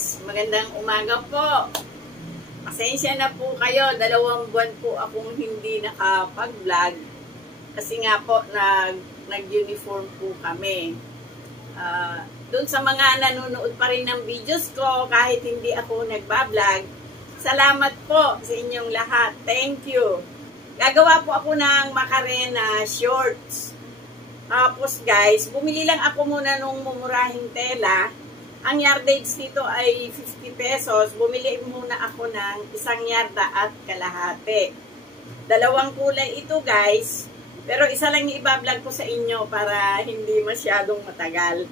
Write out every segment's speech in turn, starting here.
guys, magandang umaga po. Pasensya na po kayo, 2 buwan po akong hindi nakapag-vlog. Kasi nga po, nag-uniform po kami. Doon sa mga nanonood pa rin ng videos ko, kahit hindi ako nagbablog, salamat po sa inyong lahat. Thank you. Gagawa po ako ng Macarena shorts. Tapos guys, bumili lang ako muna nung mumurahing tela. Ang yardage dito ay 50 pesos. Bumili muna ako ng 1 yarda at kalahati. 2 kulay ito guys. Pero isa lang yung ibablog ko sa inyo para hindi masyadong matagal.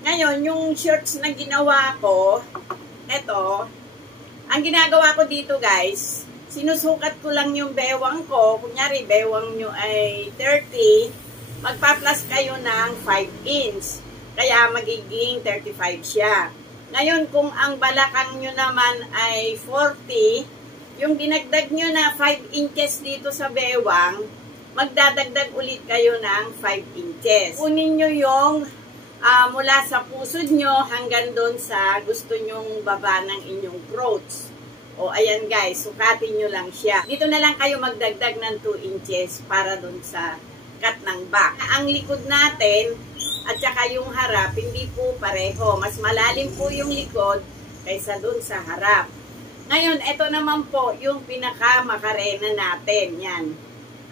Ngayon, yung shorts na ginawa ko, eto, ang ginagawa ko dito guys, sinusukat ko lang yung bewang ko. Kunyari, bewang nyo ay 30. Magpa-plus kayo ng 5 inch. Kaya magiging 35 siya. Ngayon, kung ang balakang nyo naman ay 40, yung dinagdag nyo na 5 inches dito sa bewang, magdadagdag ulit kayo ng 5 inches. Kunin nyo yung mula sa pusod nyo hanggang doon sa gusto nyong baba ng inyong throats. O, ayan guys, sukatin nyo lang siya. Dito na lang kayo magdagdag ng 2 inches para doon sa cut ng back. Ang likod natin at saka yung harap, hindi po pareho. Mas malalim po yung likod kaysa doon sa harap. Ngayon, ito naman po yung pinaka-macarena natin. Yan.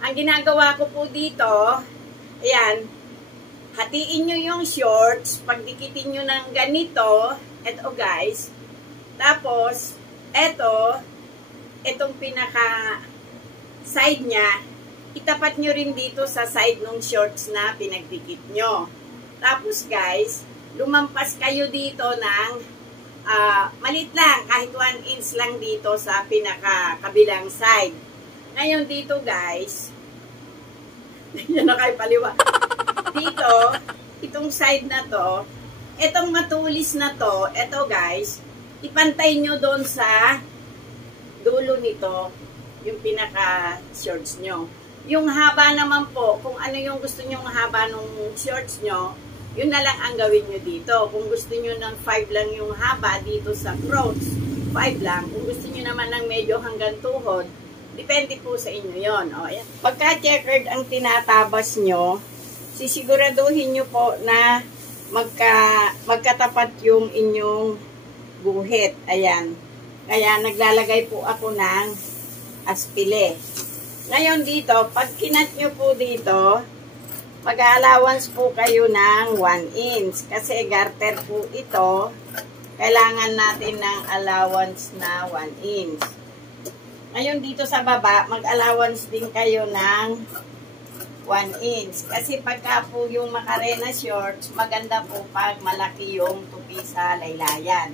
Ang ginagawa ko po dito, ayan, hatiin nyo yung shorts, pagdikitin nyo ng ganito, eto guys, tapos, etong pinaka-side nya, itapat nyo rin dito sa side ng shorts na pinagdikit nyo. Tapos guys, lumampas kayo dito ng maliit lang, kahit 1 inch lang dito sa pinaka-kabilang side. Ngayon dito guys, yan na kayo paliwa. Dito, itong side na to, itong matulis na to, ito guys, ipantay nyo doon sa dulo nito, yung pinaka-shorts nyo. Yung haba naman po, kung ano yung gusto nyo haba ng shorts nyo, yun na lang ang gawin nyo dito. Kung gusto nyo ng 5 lang yung haba dito sa throats, 5 lang. Kung gusto nyo naman ng medyo hanggang tuhod, depende po sa inyo yon. O, ayan. Pagka checkered ang tinatabas nyo, sisiguraduhin nyo po na magkatapat yung inyong guhit. Ayan. Kaya naglalagay po ako ng aspile. Ngayon dito, pag kinat nyo po dito, mag-allowance po kayo ng 1 inch. Kasi garter po ito, kailangan natin ng allowance na 1 inch. Ngayon dito sa baba, mag-allowance din kayo ng 1 inch. Kasi pagka po yung Macarena shorts, maganda po pag malaki yung tupi sa laylayan.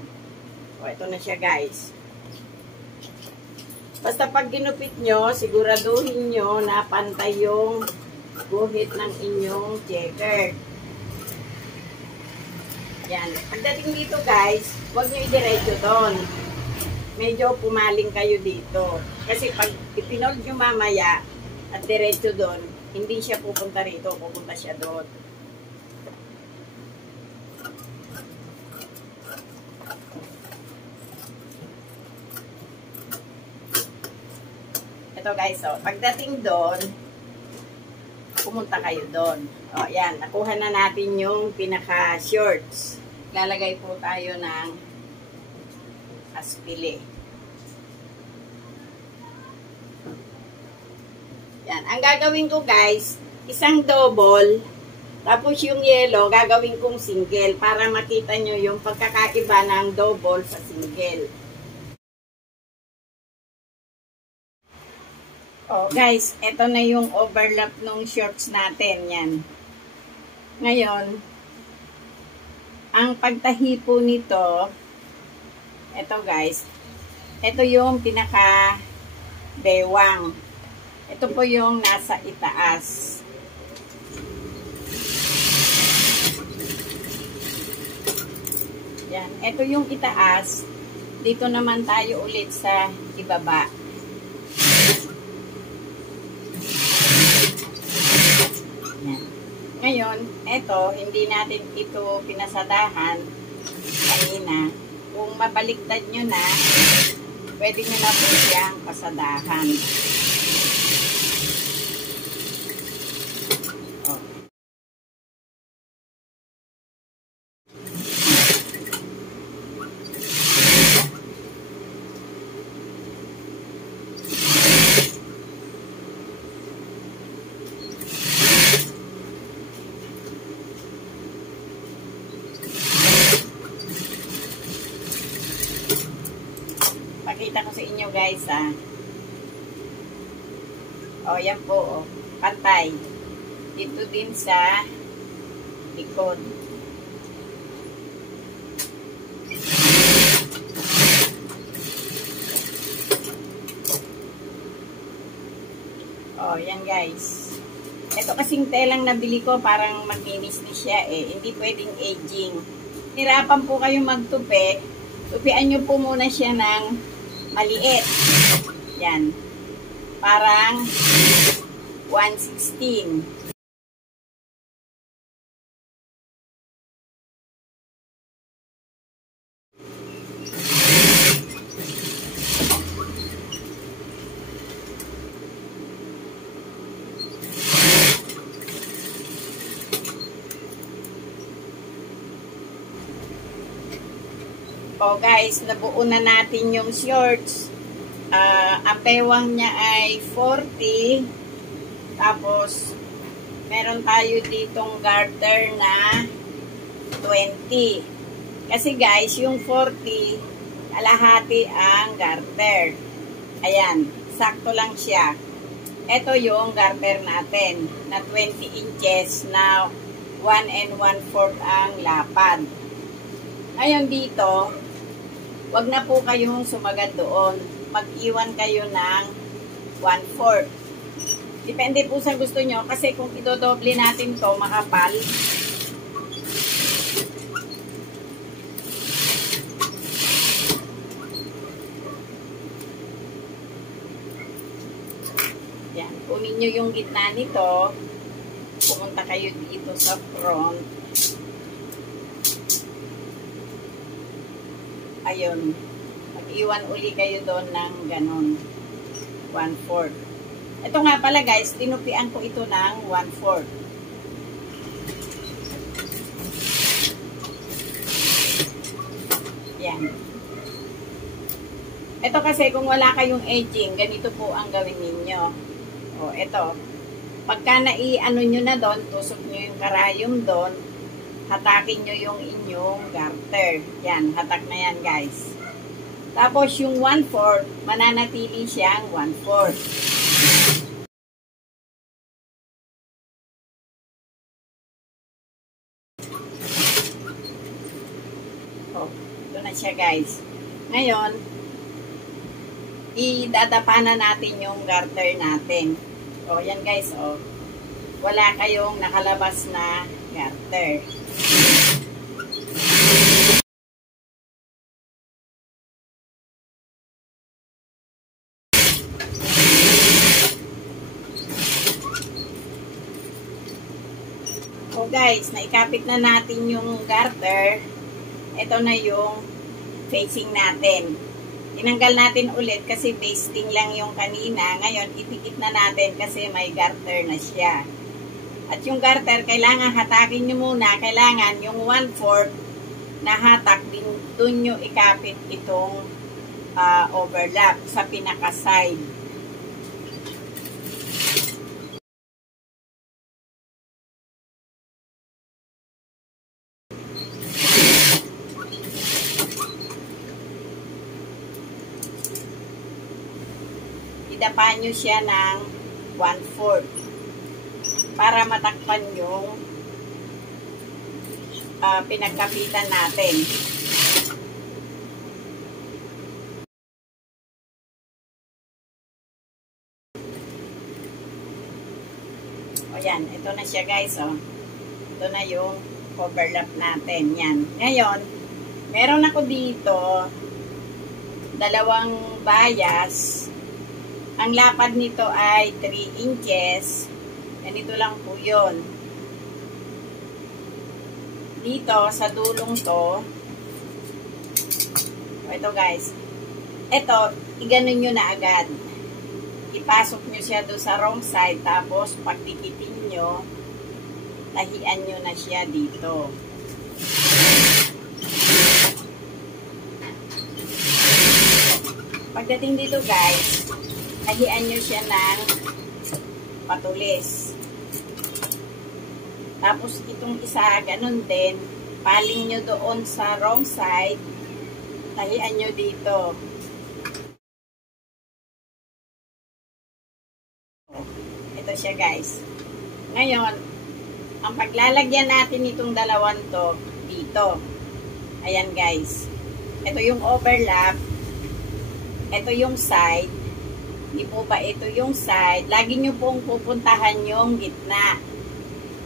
O, ito na siya guys. Basta pag ginupit nyo, siguraduhin nyo na pantay yung guhit ng inyong checker. Yan. Pagdating dito guys, huwag nyo idiretso doon. Medyo pumaling kayo dito. Kasi pag ipinold nyo mamaya at diretso doon, hindi siya pupunta rito, pupunta siya doon. Ito guys, so, pagdating doon, pumunta kayo doon. O, yan, nakuha na natin yung pinaka-shorts. Lalagay po tayo ng aspile. Yan, ang gagawin ko guys, isang double, tapos yung yellow, gagawin kong single para makita nyo yung pagkakaiba ng double sa single. Oh, guys, ito na yung overlap ng shorts natin. Yan. Ngayon, ang pagtahi po nito, ito guys, ito yung pinaka-bewang. Ito po yung nasa itaas. Yan. Ito yung itaas. Dito naman tayo ulit sa ibaba. Ngayon, eto, hindi natin ito pinasadahan kanina. Kung mabaliktad nyo na, pwede nyo na po siyang pasadahan. Pakita ko sa inyo guys O, yan po pantay. Dito din sa likod. O, yan guys. Ito kasing telang nabili ko, parang maglinis na siya Hindi pwedeng aging. Hirapan po kayo magtupi. Tupian nyo po muna siya ng maliit. Yan. Parang 1/16. O guys, nabuo na natin yung shorts. Ang pewang niya ay 40. Tapos, meron tayo ditong garter na 20. Kasi guys, yung 40, kalahati ang garter. Ayan, sakto lang siya. Ito yung garter natin na 20 inches na 1 1/4 ang lapad. Ngayon dito, wag na po kayong sumagad doon. Mag-iwan kayo ng 1/4. Depende po sa gusto nyo. Kasi kung idodoble natin to makapal. Yan. Kunin nyo yung gitna nito. Pumunta kayo dito sa front. Ayun, mag-iwan uli kayo doon ng ganon, 1/4. Ito nga pala guys, tinupian ko ito ng 1/4. Yan. Ito kasi kung wala kayong edging, ganito po ang gawin ninyo. O, ito. Pagka nai-ano nyo na doon, tusok nyo yung karayom doon, hatakin nyo yung inyong garter. Yan, hatak na yan guys. Tapos yung 1/4, mananatili siyang 1/4. Oh, ito na siya guys. Ngayon, idadapa na natin yung garter natin. Oh, yan guys, oh. Wala kayong nakalabas na garter. So guys, naikapit na natin yung garter. Ito na yung facing natin. Tinanggal natin ulit kasi basting lang yung kanina. Ngayon, ipikit na natin kasi may garter na siya. At yung garter, kailangan hatakin nyo muna. Kailangan yung 1/4 na hatak, din dun nyo ikapit itong overlap sa pinaka-side. Idapa nyo siya ng 1/4 para matakpan yung pinagkapitan natin. O yan, ito na siya guys. O. Ito na yung overlap natin. Yan. Ngayon, meron ako dito dalawang bias. Ang lapad nito ay 3 inches. Ganito lang po yun. Dito, sa dulong to, ito guys. Ito, iganon nyo na agad. Ipasok nyo siya doon sa wrong side. Tapos, pagdikitin nyo, tahian nyo na siya dito. Pagdating dito guys, tahian nyo siya ng patulis. Tapos, itong isa, ganun din. Paling nyo doon sa wrong side. Tahian nyo dito. Ito siya guys. Ngayon, ang paglalagyan natin itong dalawang to, dito. Ayan guys. Ito yung overlap. Ito yung side. Hindi po ba ito yung side? Lagi nyo pong pupuntahan yung gitna.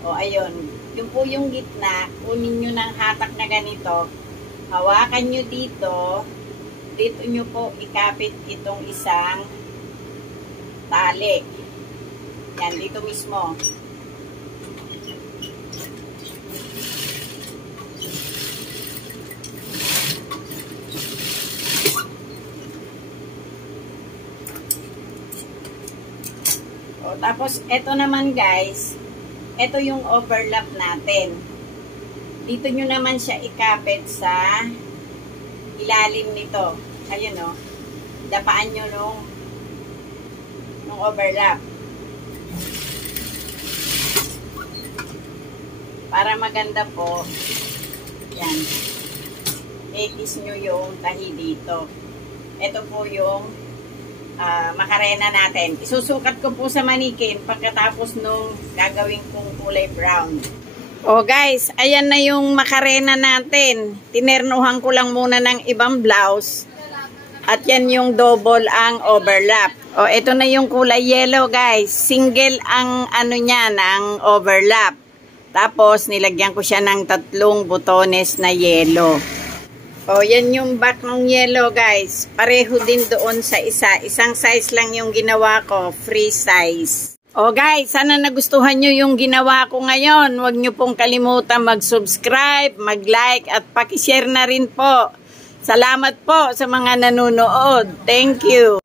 O ayun. Yung po yung gitna. Kunin nyo ng hatak na ganito. Hawakan nyo dito. Dito nyo po ikapit itong isang tali. Yan, dito mismo. O, tapos, ito naman guys, ito yung overlap natin. Dito nyo naman siya ikapit sa ilalim nito. Ayun o. Dapaan nyo nung overlap. Para maganda po, yan, ikis nyo yung tahi dito. Ito po yung makarena natin. Isusukat ko po sa manikin pagkatapos nung gagawin kong kulay brown. O guys, ayan na yung makarena natin. Tinernuhan ko lang muna ng ibang blouse. At yan yung double ang overlap. O, ito na yung kulay yellow guys. Single ang ano niya, ng overlap. Tapos, nilagyan ko siya ng 3 butones na yellow. O, yan yung back ng yellow, guys. Pareho din doon sa isa. Isang size lang yung ginawa ko. Free size. O, guys, sana nagustuhan nyo yung ginawa ko ngayon. Huwag nyo pong kalimutan mag-subscribe, mag-like, at pakishare na rin po. Salamat po sa mga nanonood. Thank you.